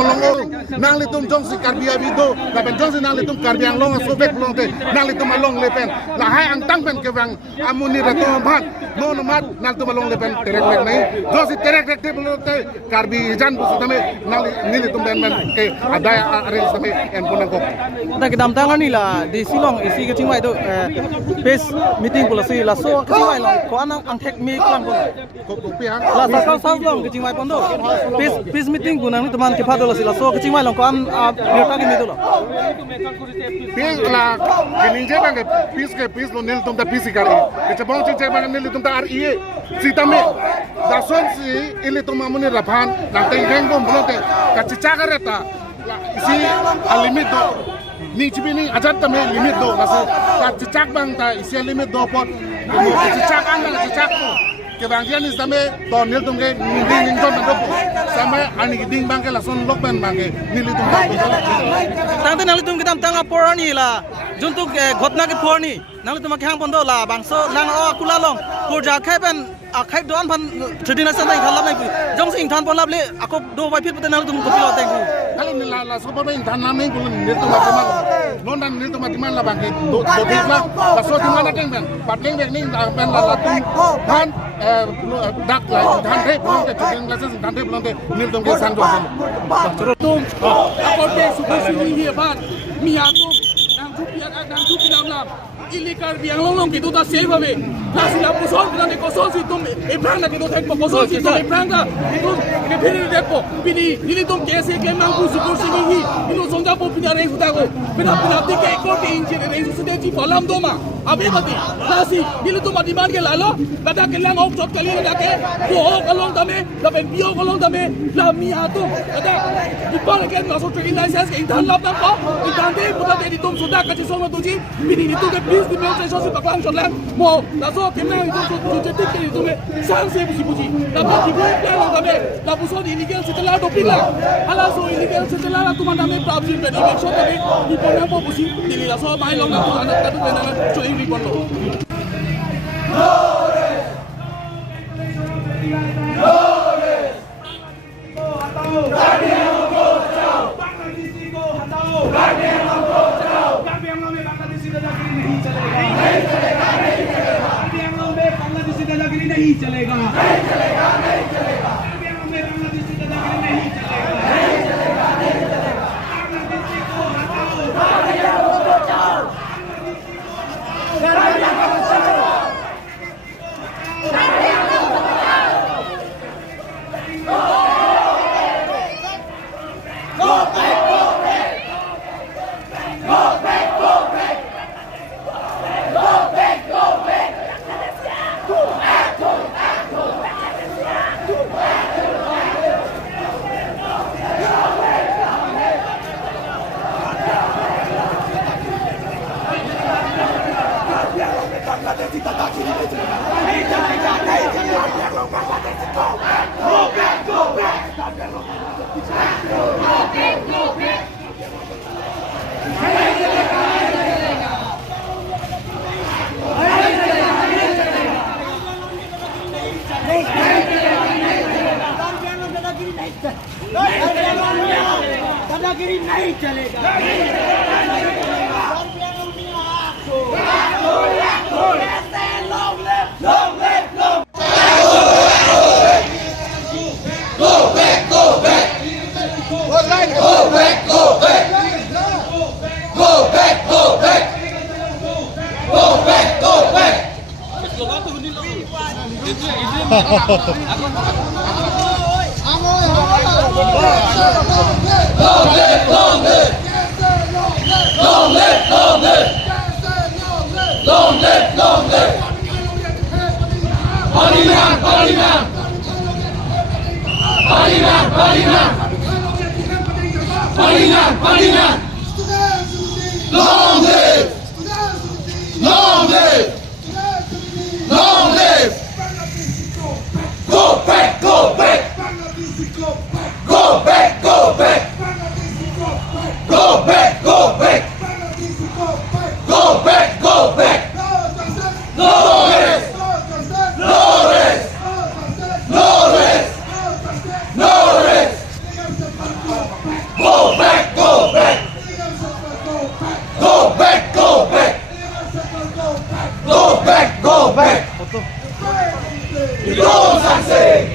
molong nang litum jong si Karbi Abido la ben jong si nang litum Karbi ang long sobek long te nang litum along lepen la hai ang tang pen ke bang amuni rato mat no no mat nang litum along lepen terek rek nai jong si terek rek te bolo te Karbi jan bu sutame nang litum ben ben ke adaya arel sutame en punang kok ta ke dam tang ani la di silong isi ke chingwai do peace meeting policy la so ke chingwai long ko ang thek mi klang ko pia la sa sa long ke chingwai pondo peace meeting gunang ni teman ke phadol la so ke chingwai long ko am biota ke mi do lo peace la ke ninje bang ke peace lo nil tum ta peace kari ke chabong che bang nil tum ta rie sitame da son si ili tum amuni raphan na teng teng bom bloke ka chichagareta isi alimit do ni chibini ajat tame limit do nasi ka chichak bang ta isi limit do pot chichak ang chichak ko ke bang dia ni tame to nil tum ke ning do mando sama ani ding bang ke lason lok ban bang ke nil tum tang te nang tum ke tang porani la juntu ke ghotna ke porni nang tum ke hang pondo la bangso lang o kula long purja khai ben khai don phan thidina sa nai khalam nai jong sing than polap le akop do bai phit nang tum ko pilo teng kalau ni la so ba in than nam ning ko nil tum ma non dan nil tum ma la bang ke do dik la la so tum na teng ben pat ning bek ning ben la tum than dak la than thai blong ke tung la sa than thai blong ke nil tum ke sang do tum akote suku hi ban mi ha tum nang chu pilam lam ilikar biang long gitu ta save ave la sila puson kan ko son si tum e pranga gitu thek ko son si tum e pranga tum ke phiri dekho pini ini tum kese ke mang ku suku sini hi ino songa po pina re huta ko pina ti ke ko ti inchi re su de ji palam do ma abe bati lasi ini tum demand ke lalo kata ke lang ok chot kali na ke ko kalong tame la ben bio kalong tame la mi ha tum kata di pare ke no so training license ke inthan lap na ko inthan de puta de tum suda ka chi song tu ji pini ni tu ke di meu sai so si baklang chot lang mo la so ke me itu tu je tik ke tu me sang se bu ji la ba di plan la tame la bu so di illegal se tela do pila ala so illegal se tela la tu manda me problem pe di so tame di pona po bu si di la so mai long na tu na ka tu na so ri kon lo नहीं चलेगा नहीं चलेगा नहीं चलेगा में बांग्लादेश की दादागिरी नहीं चलेगा नहीं चलेगा नहीं चलेगा बांग्लादेश को हटाओ बांग्लादेश को बचाओ बांग्लादेश को बचाओ go back go back go back go back go back go back दादागिरी नहीं चलेगा Long live! Long live! Long live! Go back! Go back! Go back! Go back! Go back! Go back! Go back! Go back! No rest! No rest! No rest! No rest! Go back, go back. Go back, go back. Go back, go back. Go